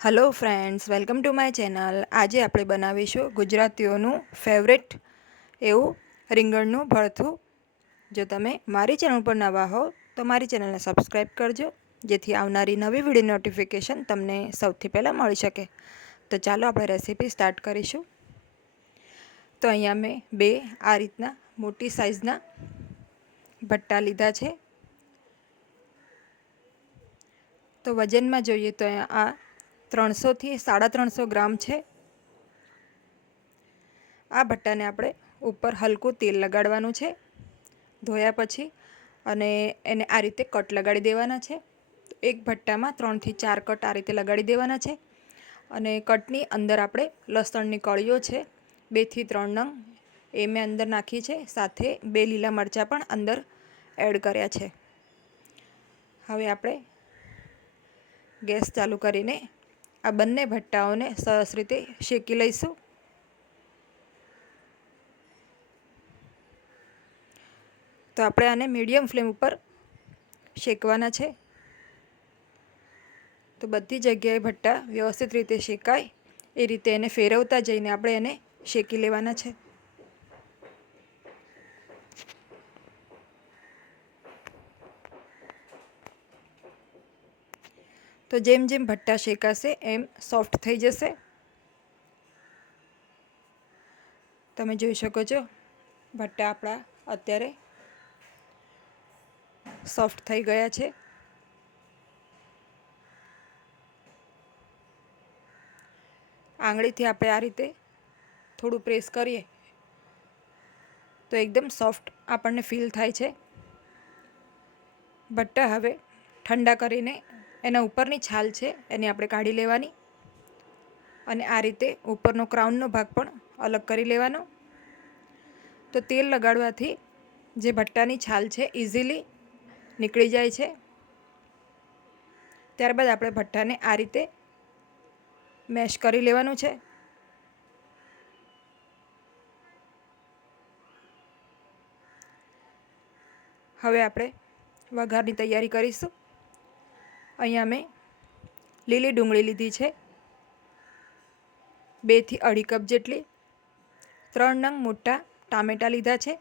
Hello friends, welcome to my channel. આજે આપણે બનાવીશું ગુજરાતીઓનું ફેવરેટ એવું રીંગણનું ભરથું. જો તમે મારી ચેનલ પર નવા હો તો મારી ચેનલને સબસ્ક્રાઈબ કરજો, જેથી આવનારી નવી વિડીયો નોટિફિકેશન તમને સૌથી પહેલાં મળી શકે. તો ચાલો આપણે રેસીપી સ્ટાર્ટ કરીશું. તો અહીંયા મેં બે આ રીતના મોટી સાઇઝના ભટ્ટા લીધા છે. તો વજનમાં જોઈએ તો આ 300થી 350 ગ્રામ છે. આ ભટ્ટાને આપણે ઉપર હલકું તેલ લગાડવાનું છે ધોયા પછી, અને એને આ રીતે કટ લગાડી દેવાના છે. એક ભટ્ટામાં 3થી 4 કટ આ રીતે લગાડી દેવાના છે. અને કટની અંદર આપણે લસણની કળીઓ છે 2થી 3 નંગ એ મેં અંદર નાખી છે, સાથે 2 લીલા મરચાં પણ અંદર એડ કર્યા છે. હવે આપણે ગેસ ચાલુ કરીને આ બંને ભટ્ટાઓને સરસ રીતે શેકી લઈશું. તો આપણે આને મીડિયમ ફ્લેમ ઉપર શેકવાના છે. તો બધી જગ્યાએ ભટ્ટા વ્યવસ્થિત રીતે શેકાય એ રીતે એને ફેરવતા જઈને આપણે એને શેકી લેવાના છે. તો જેમ જેમ ભટ્ટા શેકાશે એમ સોફ્ટ થઈ જશે. તમે જોઈ શકો છો ભટ્ટા આપણા અત્યારે સોફ્ટ થઈ ગયા છે. આંગળીથી આપણે આ રીતે થોડું પ્રેસ કરીએ તો એકદમ સોફ્ટ આપણને ફીલ થાય છે. ભટ્ટા હવે ઠંડા કરીને એના ઉપરની છાલ છે એને આપણે કાઢી લેવાની, અને આ રીતે ઉપરનો ક્રાઉનનો ભાગ પણ અલગ કરી લેવાનો. તો તેલ લગાડવાથી જે ભટ્ટાની છાલ છે ઇઝીલી નીકળી જાય છે. ત્યારબાદ આપણે ભટ્ટાને આ રીતે મેશ કરી લેવાનું છે. હવે આપણે વઘારની તૈયારી કરીશું. અહીંયા મેં લીલી ડુંગળી લીધી છે 2થી 2.5 કપ જેટલી. 3 નંગ મોટા ટામેટાં લીધા છે.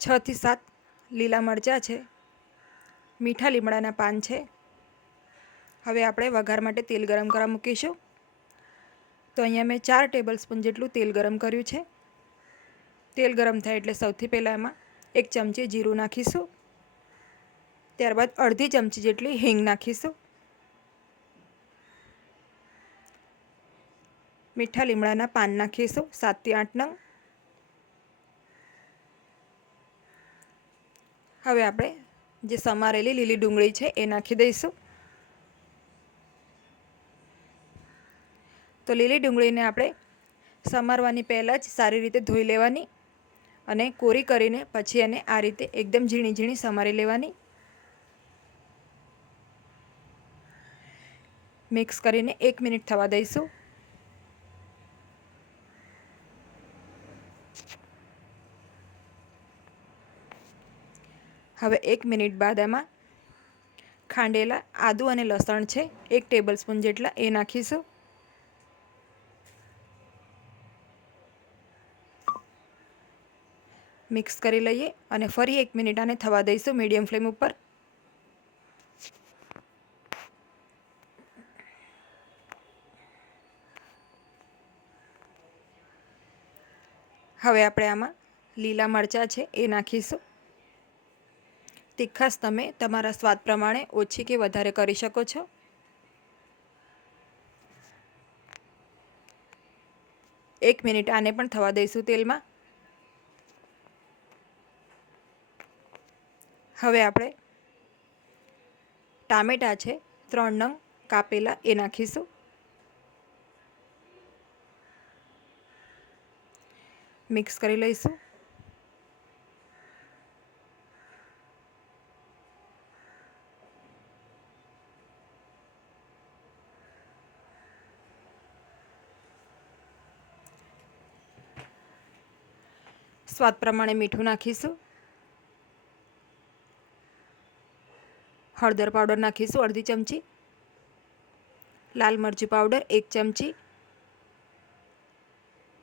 6થી 7 લીલા મરચાં છે. મીઠા લીમડાના પાન છે. હવે આપણે વઘાર માટે તેલ ગરમ કરવા મૂકીશું. તો અહીંયા મેં 4 ટેબલ સ્પૂન જેટલું તેલ ગરમ કર્યું છે. તેલ ગરમ થાય એટલે સૌથી પહેલાં એમાં 1 ચમચી જીરું નાખીશું. ત્યારબાદ અડધી ચમચી જેટલી હિંગ નાખીશું. મીઠા લીમડાના પાન નાખીશું 7થી 8 નંગ. હવે આપણે જે સમારેલી લીલી ડુંગળી છે એ નાખી દઈશું. તો લીલી ડુંગળીને આપણે સમારવાની પહેલાં જ સારી રીતે ધોઈ લેવાની, અને કોરી કરીને પછી એને આ રીતે એકદમ ઝીણી ઝીણી સમારી લેવાની. મિક્સ કરીને 1 મિનિટ થવા દઈશું. હવે 1 મિનિટ બાદ આમાં ખાંડેલા આદુ અને લસણ છે 1 ટેબલ સ્પૂન જેટલા એ નાખીશું. મિક્સ કરી લઈએ અને ફરી 1 મિનિટ આને થવા દઈશું મીડિયમ ફ્લેમ ઉપર. હવે આપણે આમાં લીલા મરચાં છે એ નાખીશું. તીખાશ તમે તમારા સ્વાદ પ્રમાણે ઓછી કે વધારે કરી શકો છો. એક મિનિટ આને પણ થવા દઈશું તેલમાં. હવે આપણે ટામેટાં છે 3 નંગ કાપેલા એ નાખીશું. મિક્સ કરી લઈશું. સ્વાદ પ્રમાણે મીઠું નાખીશું. હળદર પાવડર નાખીશું અડધી ચમચી. લાલ મરચું પાવડર 1 ચમચી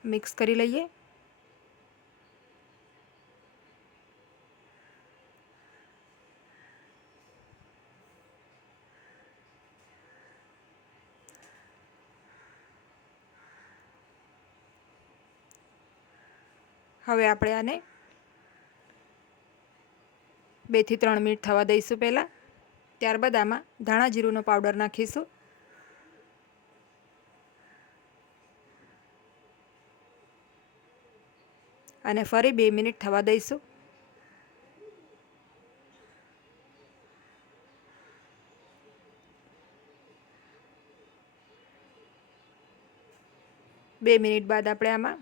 મિક્સ કરી લઈએ. હવે આપણે આને 2 થી 3 મિનિટ થવા દઈશું પહેલાં. ત્યારબાદ આમાં ધાણા જીરુંનો પાવડર નાખીશું. અને ફરી 2 મિનિટ થવા દઈશું. બે મિનિટ બાદ આપણે આમાં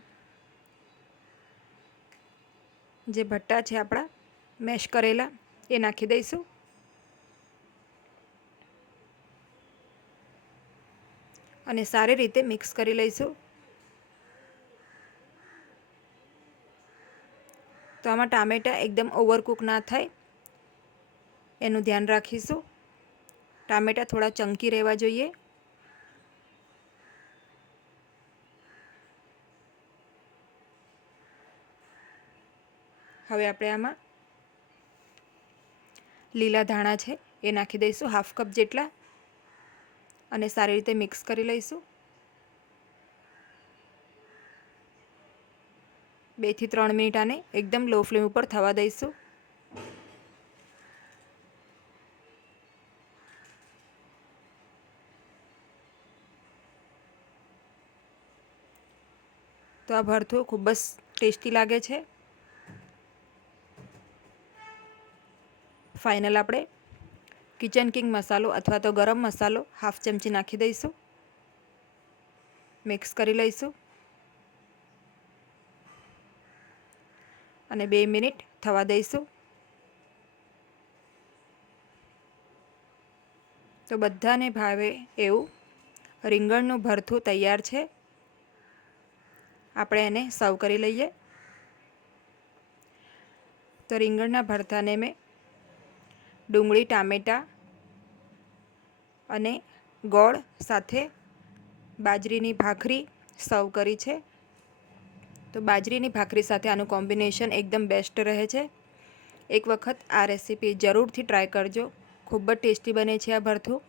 જે ભટ્ટા છે આપણા મેશ કરેલા એ નાખી દઈશું. અને સારી રીતે મિક્સ કરી લઈશું. તો આમાં ટામેટાં એકદમ ઓવરકુક ના થાય એનું ધ્યાન રાખીશું. ટામેટાં થોડા ચંકી રહેવા જોઈએ. હવે આપણે આમાં લીલા ધાણા છે એ નાખી દઈશું, 1/2 કપ જેટલા, અને સારી રીતે મિક્સ કરી લઈશું. 2 થી 3 મિનિટ આને એકદમ લો ફ્લેમ ઉપર થવા દઈશું. તો આ ભરથું ખૂબ જ ટેસ્ટી લાગે છે. ફાઇનલ આપણે કિચન કિંગ મસાલો અથવા તો ગરમ મસાલો 1/2 ચમચી નાખી દઈશું. મિક્સ કરી લઈશું અને 2 મિનિટ થવા દઈશું. તો બધાને ભાવે એવું રીંગણનું ભરથું તૈયાર છે. આપણે એને સર્વ કરી લઈએ. તો રીંગણના ભરથાને મેં ડુંગળી, ટામેટાં અને ગોળ સાથે બાજરીની ભાખરી સર્વ કરી છે. તો બાજરીની ભાખરી સાથે આનું કોમ્બિનેશન એકદમ બેસ્ટ રહે છે. એક વખત આ રેસીપી જરૂરથી ટ્રાય કરજો. ખૂબ જ ટેસ્ટી બને છે આ ભરથું.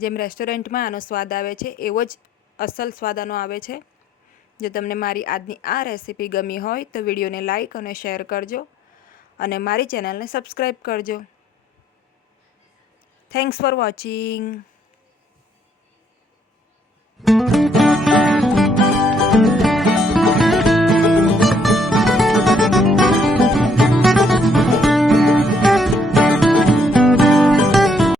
જેમ રેસ્ટોરન્ટમાં આનો સ્વાદ આવે છે એવો જ અસલ સ્વાદ આનો આવે છે. જો તમને મારી આજની આ રેસીપી ગમી હોય તો વિડીયોને લાઇક અને શેર કરજો અને મારી ચેનલને સબસ્ક્રાઈબ કરજો. Thanks for watching.